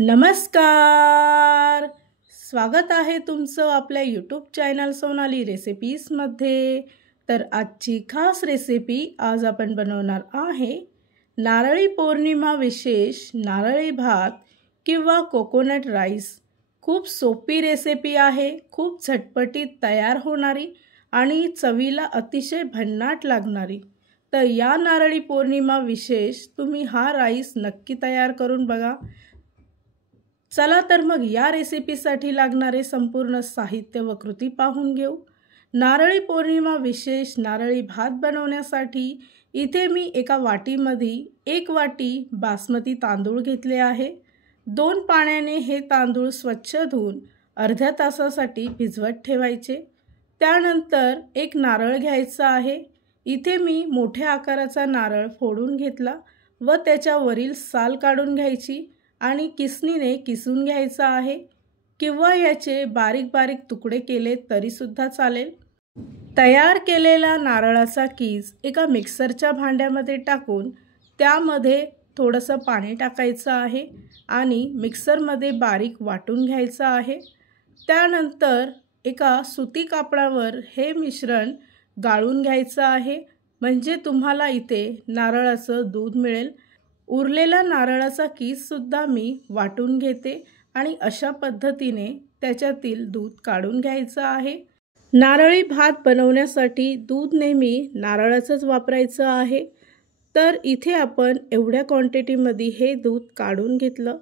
नमस्कार. स्वागत आहे तुमचं आपल्या यूट्यूब चॅनल सोनाली रेसिपीजमध्ये. तर आजची खास रेसिपी आज आपण बनवणार आहे नारळी पौर्णिमा विशेष नारळी भात किंवा कोकोनट राईस. खूप सोपी रेसिपी आहे, खूप झटपटीत तयार होणारी आणि चवीला अतिशय भन्नाट लागणारी. तर या नारळी पौर्णिमा विशेष तुम्ही हा राईस नक्की तयार करून बघा. चला तर मग या रेसिपीसाठी लागणारे संपूर्ण साहित्य व कृती पाहून घेऊ. नारळी पौर्णिमा विशेष नारळी भात बनवण्यासाठी इथे मी एका वाटीमध्ये 1 वाटी बासमती तांदूळ घेतले आहे. 2 पाण्याने हे तांदूळ स्वच्छ धुवून अर्ध्या तासासाठी भिजवत ठेवायचे. त्यानंतर एक नारळ घ्यायचा आहे. इथे मी मोठ्या आकाराचा नारळ फोडून घेतला व त्याच्यावरील साल काढून घ्यायची आणि किसणीने किसून घ्यायचा आहे किंवा याचे बारीक बारीक तुकडे केले तरीसुद्धा चालेल. तयार केलेला नारळाचा कीस एका मिक्सरच्या भांड्यामध्ये टाकून त्यामध्ये थोडंसं पाणी टाकायचं आहे आणि मिक्सरमध्ये बारीक वाटून घ्यायचं आहे. त्यानंतर एका सुती कापडावर हे मिश्रण गाळून घ्यायचं आहे, म्हणजे तुम्हाला इथे नारळाचं दूध मिळेल. उरलेला नारळाचा कीससुद्धा मी वाटून घेते आणि अशा पद्धतीने त्याच्यातील दूध काढून घ्यायचं आहे. नारळी भात बनवण्यासाठी दूध नेहमी नारळाचंच वापरायचं आहे. तर इथे आपण एवढ्या क्वांटिटीमध्ये हे दूध काढून घेतलं.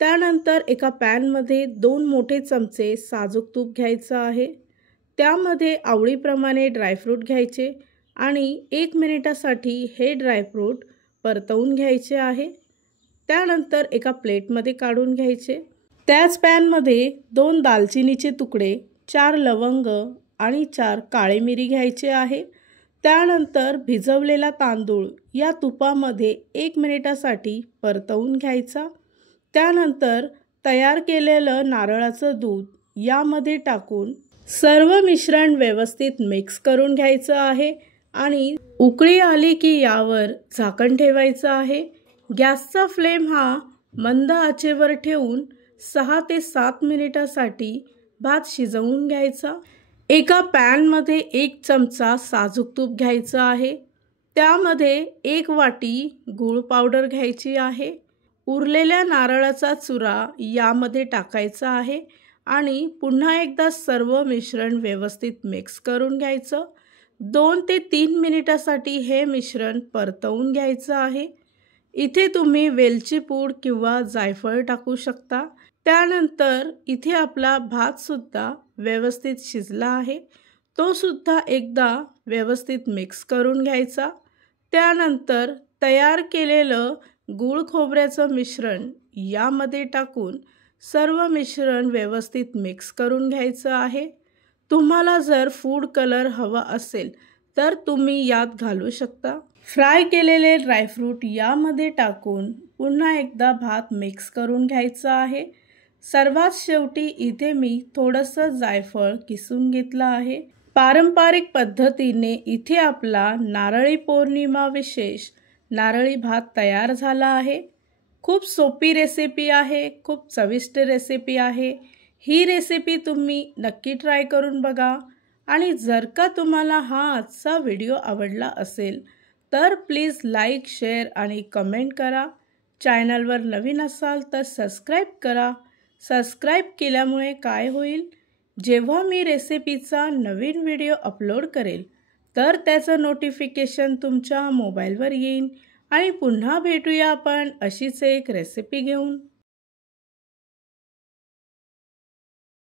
त्यानंतर एका पॅनमध्ये 2 मोठे चमचे साजूक तूप घ्यायचं आहे. त्यामध्ये आवडीप्रमाणे ड्रायफ्रूट घ्यायचे आणि 1 मिनिटासाठी हे ड्रायफ्रूट परतवून घ्यायचे आहे. त्यानंतर एका प्लेटमध्ये काढून घ्यायचे. त्याच पॅनमध्ये 2 दालचिनीचे तुकडे, 4 लवंग आणि 4 काळे मिरी घ्यायचे आहे. त्यानंतर भिजवलेला तांदूळ या तुपामध्ये 1 मिनिटासाठी परतवून घ्यायचा. त्यानंतर तयार केलेलं नारळाचं दूध यामध्ये टाकून सर्व मिश्रण व्यवस्थित मिक्स करून घ्यायचं आहे आणि उकळी आली की यावर झाकण ठेवायचं आहे. गॅसचा फ्लेम हा मंद आचेवर ठेवून 6 ते 7 मिनिटासाठी भात शिजवून घ्यायचा. एका पॅनमध्ये 1 चमचा साजूक तूप घ्यायचं आहे. त्यामध्ये 1 वाटी गूळ पावडर घ्यायची आहे. उरलेल्या नारळाचा चुरा यामध्ये टाकायचा आहे आणि पुन्हा एकदा सर्व मिश्रण व्यवस्थित मिक्स करून घ्यायचं. 2 ते 3 मिनिटासाठी हे मिश्रण परतवून घ्यायचं आहे. इथे तुम्ही वेलची पूड किंवा जायफळ टाकू शकता. त्यानंतर इथे आपला भातसुद्धा व्यवस्थित शिजला आहे. तो सुद्धा एकदा व्यवस्थित मिक्स करून घ्यायचा. त्यानंतर तयार केलेलं गूळ खोबऱ्याचं मिश्रण यामध्ये टाकून सर्व मिश्रण व्यवस्थित मिक्स करून घ्यायचं आहे. तुम्हाला जर फूड कलर हवा असेल तर तुम्ही यात घालू शकता. फ्राय केलेले ड्रायफ्रूट यामध्ये टाकून पुन्हा एकदा भात मिक्स करून घ्यायचा आहे. सर्वात शेवटी इथे मी थोडंसं जायफळ किसून घेतलं आहे. पारंपरिक पद्धतीने इथे आपला नारळी पौर्णिमा विशेष नारळी भात तयार झाला आहे. खूप सोपी रेसिपी आहे, खूप चविष्ट रेसिपी आहे. ही रेसिपी तुम्ही नक्की ट्राय करून बघा आणि जर का तुम्हाला हा आजचा व्हिडिओ आवडला असेल तर प्लीज लाईक, शेअर आणि कमेंट करा. चॅनलवर नवीन असाल तर सबस्क्राईब करा. सबस्क्राईब केल्यामुळे काय होईल, जेव्हा मी रेसिपीचा नवीन व्हिडिओ अपलोड करेल तर त्याचं नोटिफिकेशन तुमच्या मोबाईलवर येईल. आणि पुन्हा भेटूया आपण अशीच एक रेसिपी घेऊन.